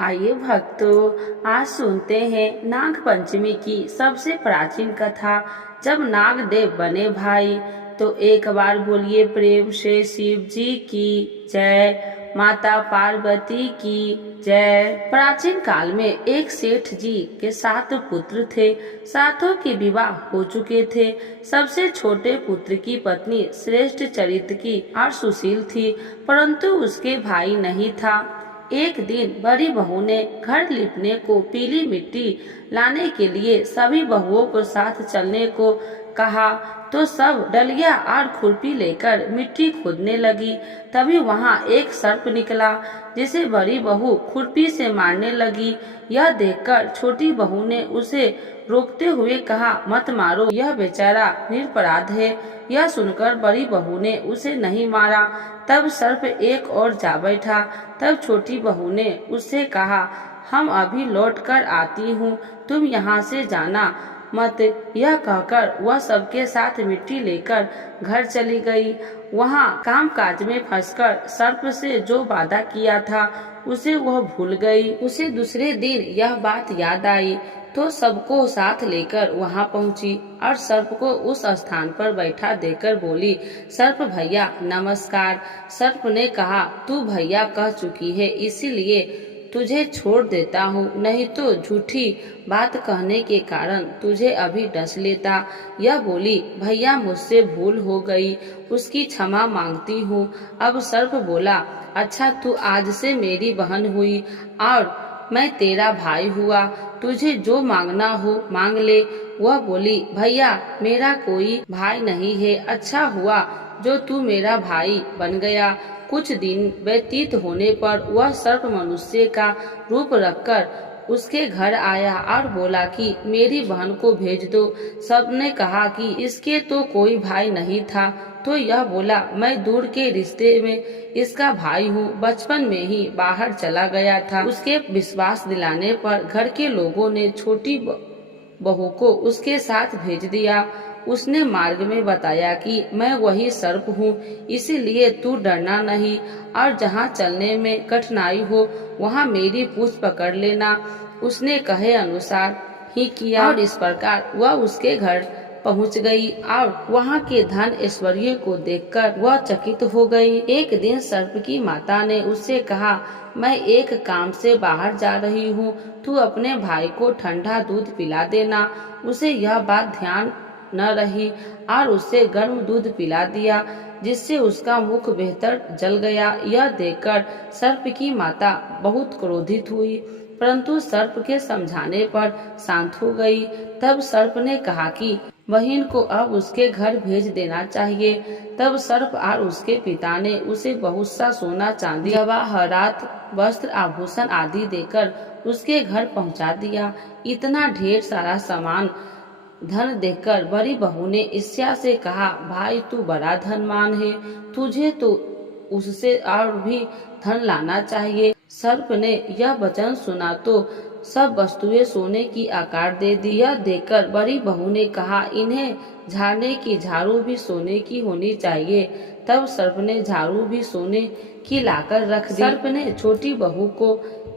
आइए भक्तों, आज सुनते हैं नाग पंचमी की सबसे प्राचीन कथा। जब नाग देव बने भाई तो एक बार बोलिए प्रेम से शिव जी की जय, माता पार्वती की जय। प्राचीन काल में एक सेठ जी के 7 पुत्र थे। सातों के विवाह हो चुके थे। सबसे छोटे पुत्र की पत्नी श्रेष्ठ चरित्र की और सुशील थी, परंतु उसके भाई नहीं था। एक दिन बड़ी बहू ने घर लिपने को पीली मिट्टी लाने के लिए सभी बहुओं को साथ चलने को कहा, तो सब डलिया और खुरपी लेकर मिट्टी खोदने लगी। तभी वहां एक सर्प निकला, जिसे बड़ी बहू खुरपी से मारने लगी। यह देखकर छोटी बहू ने उसे रोकते हुए कहा, मत मारो, यह बेचारा निरपराध है। यह सुनकर बड़ी बहू ने उसे नहीं मारा। तब सर्प एक और जा बैठा। तब छोटी बहू ने उससे कहा, हम अभी लौट कर आती हूँ, तुम यहाँ से जाना मत। यह कहकर वह सबके साथ मिट्टी लेकर घर चली गई। वहाँ कामकाज में फंसकर सर्प से जो वादा किया था उसे वह भूल गई। उसे दूसरे दिन यह बात याद आई तो सबको साथ लेकर वहां पहुंची और सर्प को उस स्थान पर बैठा देकर बोली, सर्प भैया नमस्कार। सर्प ने कहा, तू भैया कह चुकी है, इसीलिए तुझे छोड़ देता हूँ, नहीं तो झूठी बात कहने के कारण तुझे अभी डस लेता। यह बोली, भैया मुझसे भूल हो गई, उसकी क्षमा मांगती हूँ। अब सर्प बोला, अच्छा तू आज से मेरी बहन हुई और मैं तेरा भाई हुआ, तुझे जो मांगना हो मांग ले। वह बोली, भैया मेरा कोई भाई नहीं है, अच्छा हुआ जो तू मेरा भाई बन गया। कुछ दिन व्यतीत होने पर वह सर्प मनुष्य का रूप रखकर उसके घर आया और बोला कि मेरी बहन को भेज दो। सबने कहा कि इसके तो कोई भाई नहीं था, तो यह बोला, मैं दूर के रिश्ते में इसका भाई हूँ, बचपन में ही बाहर चला गया था। उसके विश्वास दिलाने पर घर के लोगों ने छोटी बहू को उसके साथ भेज दिया। उसने मार्ग में बताया कि मैं वही सर्प हूँ, इसीलिए तू डरना नहीं और जहाँ चलने में कठिनाई हो वहाँ मेरी पूंछ पकड़ लेना। उसने कहे अनुसार ही किया और इस प्रकार वह उसके घर पहुंच गई और वहां के धन ऐश्वर्य को देखकर वह चकित हो गई। एक दिन सर्प की माता ने उससे कहा, मैं एक काम से बाहर जा रही हूँ, तू अपने भाई को ठंडा दूध पिला देना। उसे यह बात ध्यान न रही और उसे गर्म दूध पिला दिया, जिससे उसका मुख बेहतर जल गया। यह देखकर सर्प की माता बहुत क्रोधित हुई, परंतु सर्प के समझाने पर शांत हो गई। तब सर्प ने कहा कि बहन को अब उसके घर भेज देना चाहिए। तब सर्प और उसके पिता ने उसे बहुत सा सोना चांदी जवाहरात वस्त्र आभूषण आदि देकर उसके घर पहुंचा दिया। इतना ढेर सारा सामान धन देखकर बड़ी बहू ने ईर्ष्या से कहा, भाई तू बड़ा धनवान है, तुझे तो उससे और भी धन लाना चाहिए। सर्प ने यह वचन सुना तो सब वस्तुएं सोने की आकार दे दी। यह देखकर बड़ी बहू ने कहा, इन्हें झाड़ने की झाड़ू भी सोने की होनी चाहिए। तब सर्प ने झाड़ू भी सोने की लाकर रख दी। सर्प ने छोटी बहू को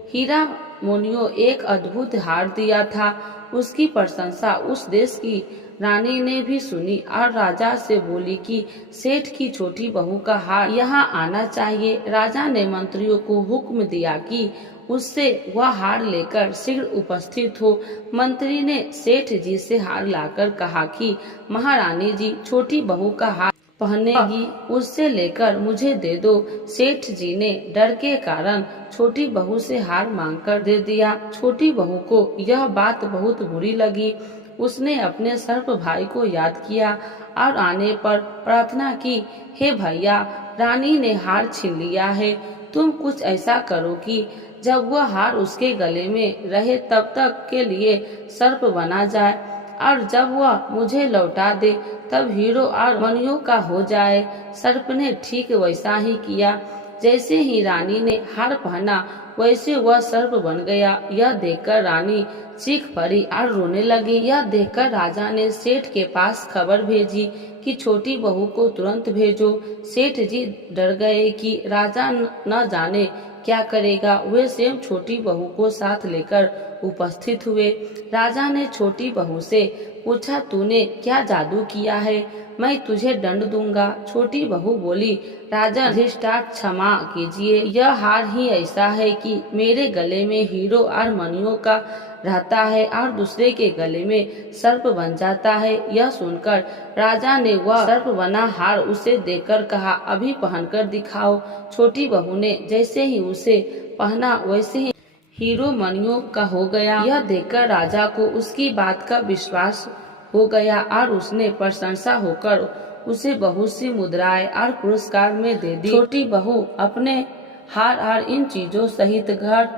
हीरा मोनियो एक अद्भुत हार दिया था। उसकी प्रशंसा उस देश की रानी ने भी सुनी और राजा से बोली कि सेठ की छोटी बहू का हार यहाँ आना चाहिए। राजा ने मंत्रियों को हुक्म दिया कि उससे वह हार लेकर शीघ्र उपस्थित हो। मंत्री ने सेठ जी से हार लाकर कहा कि महारानी जी छोटी बहू का हार पहनेगी, उससे लेकर मुझे दे दो। सेठ जी ने डर के कारण छोटी बहू से हार मांगकर दे दिया। छोटी बहू को यह बात बहुत बुरी लगी। उसने अपने सर्प भाई को याद किया और आने पर प्रार्थना की, हे भैया, रानी ने हार छीन लिया है, तुम कुछ ऐसा करो कि जब वह हार उसके गले में रहे तब तक के लिए सर्प बना जाए और जब वह मुझे लौटा दे तब हीरो और मणियों का हो जाए। सर्प ने ठीक वैसा ही किया। जैसे ही रानी ने हार पहना वैसे वह सर्प बन गया। यह देखकर रानी चीख पड़ी और रोने लगी। यह देखकर राजा ने सेठ के पास खबर भेजी कि छोटी बहू को तुरंत भेजो। सेठ जी डर गए कि राजा न जाने क्या करेगा। वे स्वयं छोटी बहू को साथ लेकर उपस्थित हुए। राजा ने छोटी बहू से पूछा, तूने क्या जादू किया है? मैं तुझे दंड दूंगा। छोटी बहू बोली, राजा अधिष्ठान क्षमा कीजिए, यह हार ही ऐसा है कि मेरे गले में हीरो और मणियों का रहता है और दूसरे के गले में सर्प बन जाता है। यह सुनकर राजा ने वह सर्प बना हार उसे देकर कहा, अभी पहनकर दिखाओ। छोटी बहू ने जैसे ही उसे पहना वैसे ही हीरो मणियों का हो गया। यह देखकर राजा को उसकी बात का विश्वास हो गया और उसने प्रशंसा होकर उसे बहुत सी मुद्राएं और पुरस्कार में दे दी। छोटी बहू अपने हार और इन चीजों सहित घर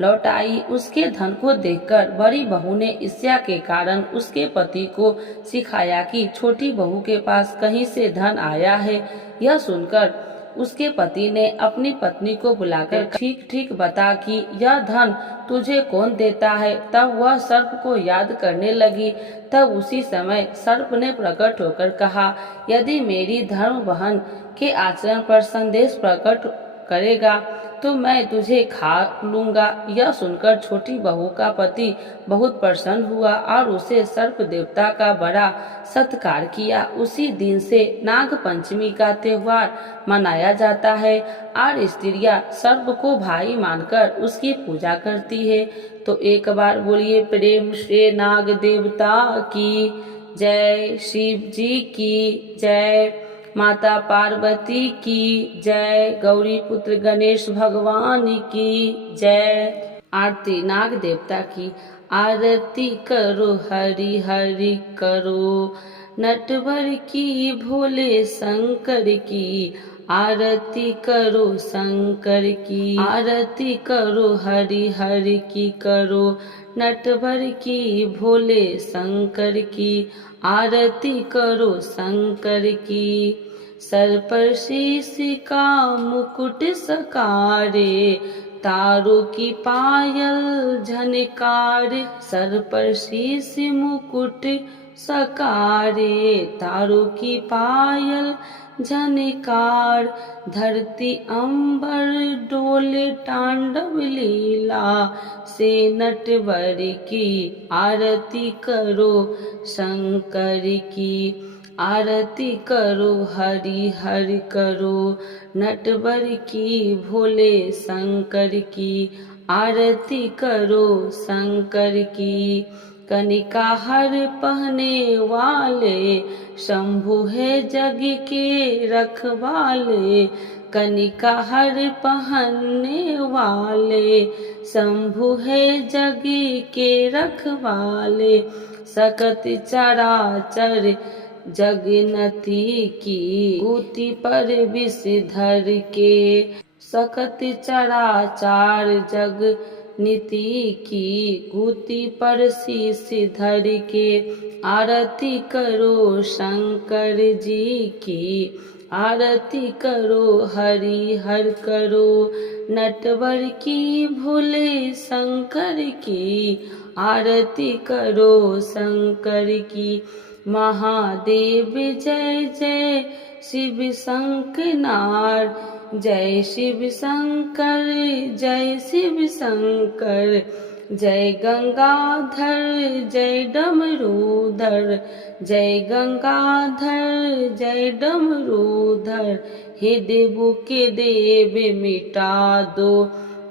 लौट आई। उसके धन को देखकर बड़ी बहू ने ईर्ष्या के कारण उसके पति को सिखाया कि छोटी बहू के पास कहीं से धन आया है। यह सुनकर उसके पति ने अपनी पत्नी को बुलाकर ठीक ठीक बता कि यह धन तुझे कौन देता है। तब वह सर्प को याद करने लगी। तब उसी समय सर्प ने प्रकट होकर कहा, यदि मेरी धर्म बहन के आचरण पर संदेश प्रकट करेगा तो मैं तुझे खा लूंगा। यह सुनकर छोटी बहू का पति बहुत प्रसन्न हुआ और उसे सर्प देवता का बड़ा सत्कार किया। उसी दिन से नाग पंचमी का त्योहार मनाया जाता है और स्त्रियां सर्प को भाई मानकर उसकी पूजा करती है। तो एक बार बोलिए प्रेम से नाग देवता की जय, शिव जी की जय, माता पार्वती की जय, गौरी पुत्र गणेश भगवान की जय। आरती नाग देवता की। आरती करो हरि हरि करो, नटवर की भोले शंकर की। आरती करो शंकर की, आरती करो हरि हरि की करो, नटवर की भोले शंकर की। आरती करो शंकर की। सर पर शीश का मुकुट सकारे, तारों की पायल झनकारे। सर पर शीश मुकुट सकारे, तारों की पायल झनकार। धरती अंबर डोले तांडव लीला से, नटवर की आरती करो शंकर की। आरती करो हरि हरि करो, नटवर की भोले शंकर की। आरती करो शंकर की। कनिका हर पहने वाले, शंभु है जग के रखवाले। कनिका हर पहनने वाले, शंभु है जग के रखवाले। सकत चराचर जगनती की, गुति पर विष धर के। सकत चराचार जग नीति की, गुति पर शीश धर के। आरती करो शंकर जी की। आरती करो हरि हर करो, नटवर की भोले शंकर की। आरती करो शंकर की। महादेव जय जय शिव शंकरनार, जय शिव शंकर जय शिव शंकर। जय गंगाधर जय डमरूधर, जय गंगाधर जय डमरूधर। हे देवों के देव मिटा दो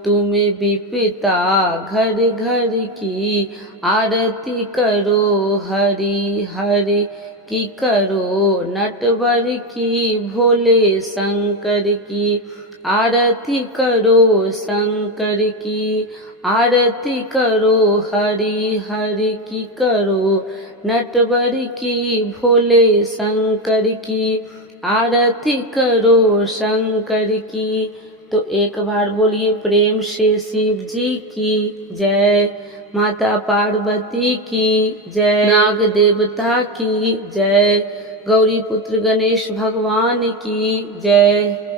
तुम विपदा घर घर की। आरती करो हरि हरि की करो, नटवर की भोले शंकर की। आरती करो शंकर की। आरती करो हरि हरि की करो, नटवर की भोले शंकर की। आरती करो शंकर की। तो एक बार बोलिए प्रेम से शिव जी की जय, माता पार्वती की जय, नाग देवता की जय, गौरी पुत्र गणेश भगवान की जय।